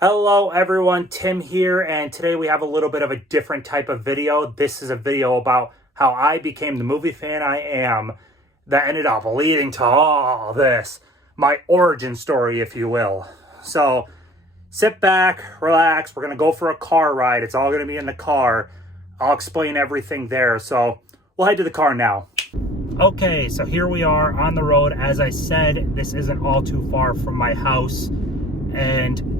Hello everyone, Tim here, and today we have a little bit of a different type of video. This is a video about how I became the movie fan I am that ended up leading to all this. My origin story, if you will. So, sit back, relax, we're going to go for a car ride. It's all going to be in the car. I'll explain everything there. So, we'll head to the car now. Okay, so here we are on the road. As I said, this isn't all too far from my house, and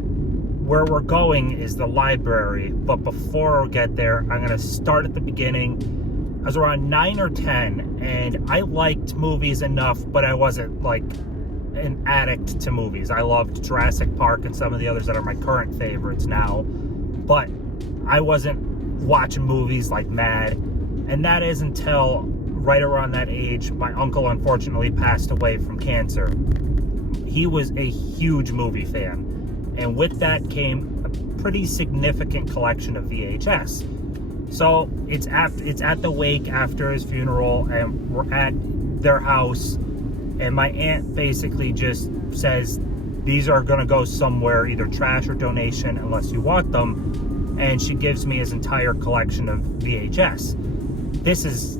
where we're going is the library. But before we get there, I'm going to start at the beginning. I was around 9 or 10, and I liked movies enough, but I wasn't like an addict to movies. I loved Jurassic Park and some of the others that are my current favorites now, but I wasn't watching movies like mad. And that is until right around that age, my uncle unfortunately passed away from cancer. He was a huge movie fan. And with that came a pretty significant collection of VHS. So it's at the wake after his funeral, and we're at their house. And my aunt basically just says, these are going to go somewhere, either trash or donation, unless you want them. And she gives me his entire collection of VHS. This is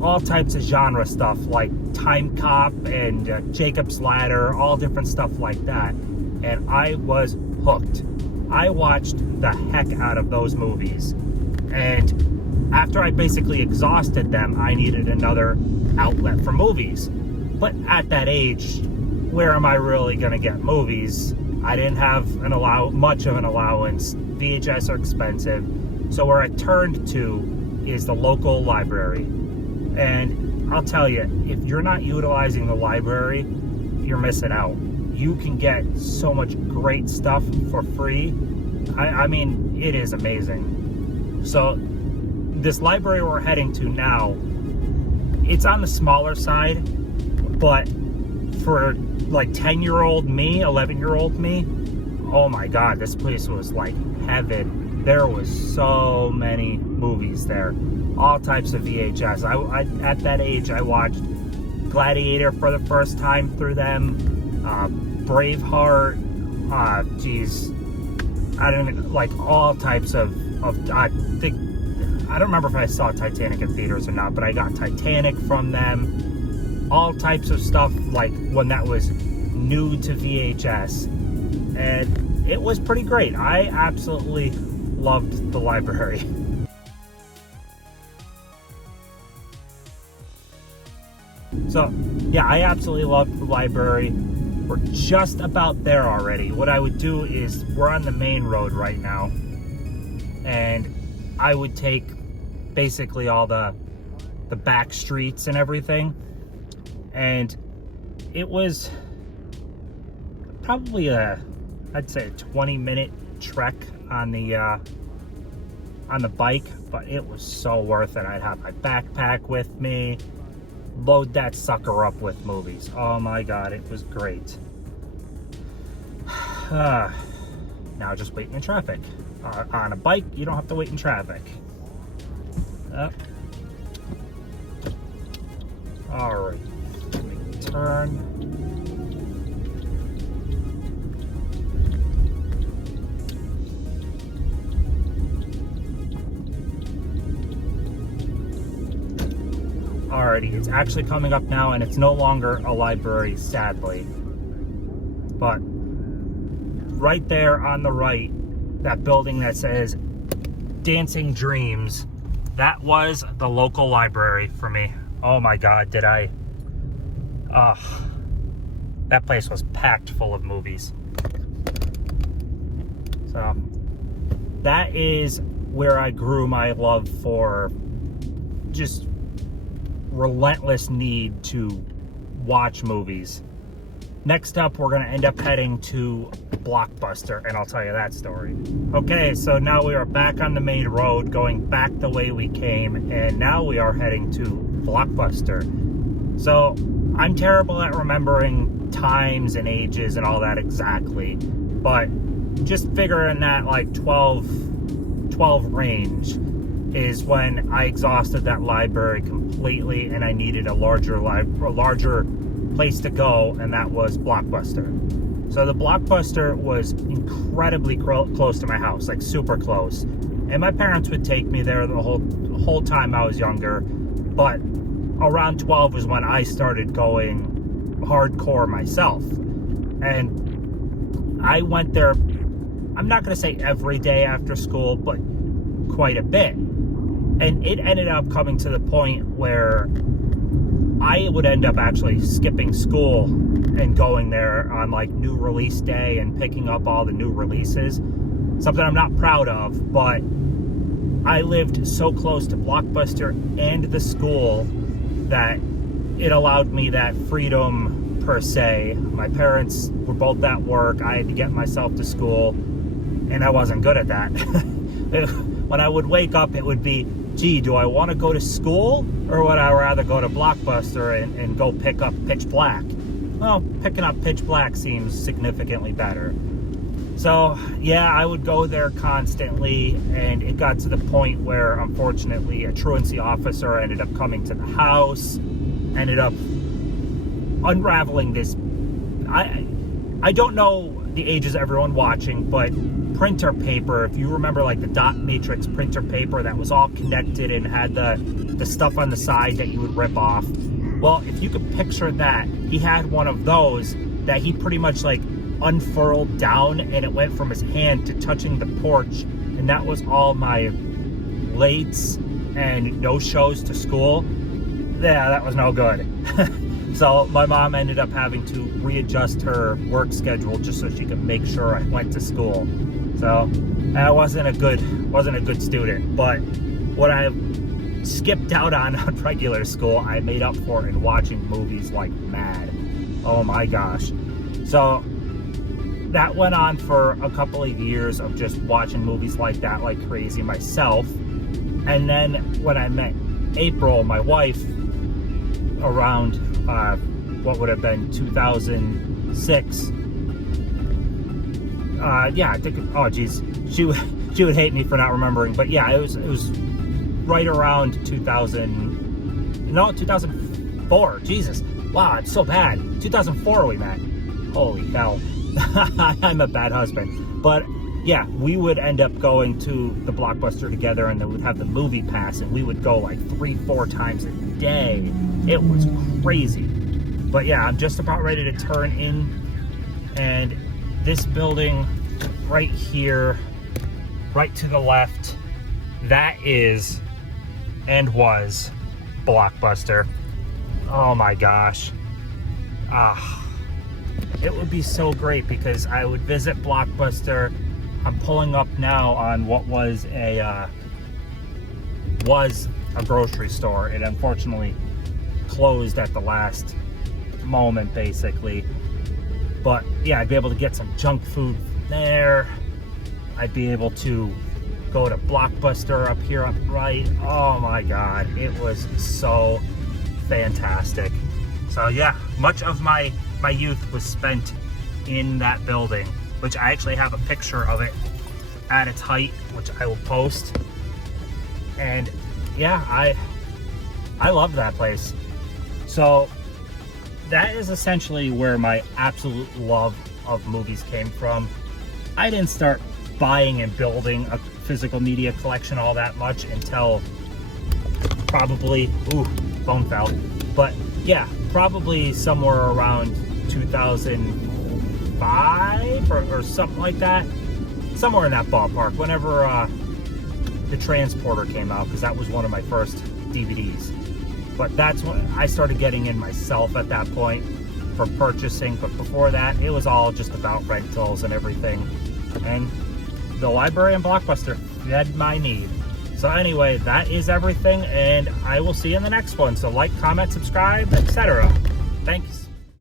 all types of genre stuff, like Time Cop and Jacob's Ladder, all different stuff like that. And I was hooked. I watched the heck out of those movies. And after I basically exhausted them, I needed another outlet for movies. But at that age, where am I really going to get movies? I didn't have much of an allowance. VHS are expensive. So where I turned to is the local library. And I'll tell you, if you're not utilizing the library, you're missing out. You can get so much great stuff for free. I mean, it is amazing. So this library we're heading to now, it's on the smaller side, but for like 10-year-old me, 11-year-old me, oh my God, this place was like heaven. There was so many movies there, all types of VHS. I at that age, I watched Gladiator for the first time through them. Braveheart, I don't know, like all types of I don't remember if I saw Titanic in theaters or not, but I got Titanic from them, all types of stuff, like when that was new to VHS, and it was pretty great. I absolutely loved the library. So, yeah, I absolutely loved the library. We're just about there already. What I would do is, we're on the main road right now, and I would take basically all the back streets and everything, and it was probably I'd say a 20-minute trek on the bike, but it was so worth it. I'd have my backpack with me, load that sucker up with movies. Oh my God, it was great. Now just waiting in traffic. On a bike, you don't have to wait in traffic. Alright, make a turn. Alrighty, it's actually coming up now, and it's no longer a library, sadly. But right there on the right, that building that says Dancing Dreams, that was the local library for me. Oh my God, did I... that place was packed full of movies. So, that is where I grew my love for just relentless need to watch movies. Next up, we're going to end up heading to Blockbuster, and I'll tell you that story. Okay, so now we are back on the main road, going back the way we came, and now we are heading to Blockbuster. So, I'm terrible at remembering times and ages and all that exactly, but just figuring that like 12 range is when I exhausted that library completely, and I needed a larger place to go, and that was Blockbuster. So the Blockbuster was incredibly close to my house, like super close. And my parents would take me there the whole time I was younger. But around 12 was when I started going hardcore myself. And I went there, I'm not going to say every day after school, but quite a bit. And it ended up coming to the point where I would end up actually skipping school and going there on like new release day and picking up all the new releases. Something I'm not proud of, but I lived so close to Blockbuster and the school that it allowed me that freedom per se. My parents were both at work. I had to get myself to school, and I wasn't good at that. When I would wake up, it would be, gee, do I want to go to school, or would I rather go to Blockbuster and go pick up Pitch Black? Well, picking up Pitch Black seems significantly better. So, yeah, I would go there constantly, and it got to the point where, unfortunately, a truancy officer ended up coming to the house, ended up unraveling this. I don't know the ages of everyone watching, but printer paper, if you remember like the dot matrix printer paper that was all connected and had the stuff on the side that you would rip off. Well, if you could picture that, he had one of those that he pretty much like unfurled down, and it went from his hand to touching the porch, and that was all my lates and no shows to school. Yeah, that was no good. So my mom ended up having to readjust her work schedule just so she could make sure I went to school. So I wasn't a good student, but what I skipped out on regular school, I made up for in watching movies like mad. Oh my gosh. So that went on for a couple of years of just watching movies like that like crazy myself. And then when I met April, my wife, around what would have been 2006. Yeah, I think. Oh, geez, she would hate me for not remembering, but yeah, it was right around 2004. Jesus, wow, it's so bad. 2004 we met. Holy hell, I'm a bad husband. But yeah, we would end up going to the Blockbuster together, and then we'd have the movie pass, and we would go like 3-4 times a day. It was crazy. But yeah, I'm just about ready to turn in, and this building right here, right to the left, that is and was Blockbuster. Oh my gosh. It would be so great because I would visit Blockbuster. I'm pulling up now on what was a grocery store. It unfortunately closed at the last moment, basically. But yeah, I'd be able to get some junk food there. I'd be able to go to Blockbuster up here up right. Oh my god, it was so fantastic. So yeah, much of my youth was spent in that building, which I actually have a picture of it at its height, which I will post. And yeah, I love that place. So that is essentially where my absolute love of movies came from. I didn't start buying and building a physical media collection all that much until probably, phone fell. But yeah, probably somewhere around 2005 or something like that. Somewhere in that ballpark, whenever The Transporter came out, because that was one of my first DVDs. But that's when I started getting in myself at that point for purchasing. But before that, it was all just about rentals and everything. And the library and Blockbuster fed my need. So anyway, that is everything, and I will see you in the next one. So like, comment, subscribe, etc. Thanks.